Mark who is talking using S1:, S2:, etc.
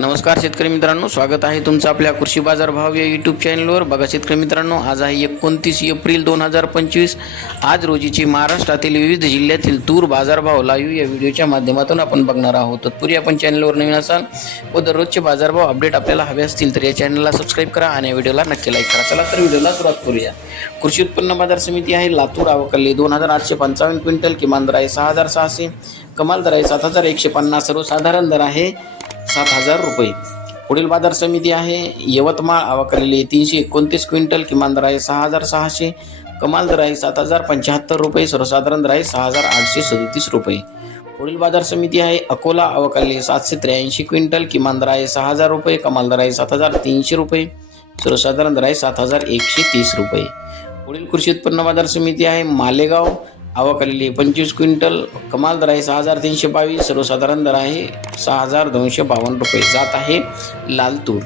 S1: नमस्कार शेतकरी मित्रांनो स्वागत आहे तुमचं आपल्या कृषी बाजार भाव या यूट्यूब चॅनलवर बघा शेतकरी मित्रांनो आज आहे एकोणतीस एप्रिल दोन हजार पंचवीस. आज रोजीची महाराष्ट्रातील विविध जिल्ह्यातील तूर बाजारभाव लाईव्ह या व्हिडिओच्या माध्यमातून आपण बघणार आहोत. तत्पूर्वी आपण चॅनलवर नवीन असाल व दररोजचे बाजारभाव अपडेट आपल्याला हवे असतील तर या चॅनलला सबस्क्राईब करा आणि या व्हिडिओला नक्की लाईक करा. चला तर व्हिडिओला सुरुवात करूया. कृषी उत्पन्न बाजार समिती आहे लातूर आवकल्ली दोन हजार आठशे पंचावन्न क्विंटल किमान दर आहे सहा हजार सहाशे कमाल दर आहे सात हजार एकशे पन्नास सर्वसाधारण दर आहे सात हजार रुपये. पुढील बाजार समिती आहे. यवतमाळ आवाकलेली तीनशे एकोणतीस क्विंटल. किमान दर आहे सहा हजार सहाशे. कमाल दर आहे सात हजार पंच्याहत्तर रुपये. सर्वसाधारण दर आहे सहा हजार आठशे सदतीस रुपये. पुढील बाजार समिती आहे. अकोला अवकाली सातशे त्र्याऐंशी क्विंटल. किमान दर आहे सहा हजार रुपये. कमाल दर आहे सात हजार तीनशे रुपये. सर्वसाधारण दर आहे सात हजार एकशे तीस रुपये. पुढील कृषी उत्पन्न बाजार समिती आहे मालेगाव. आवक पंचवीस क्विंटल कमाल दर आहे सहा हजार तीनशे बावीस सर्वसाधारण दर आहे सहा हजार दोनशे बावन्न रुपये. जात आहे लाल तूर.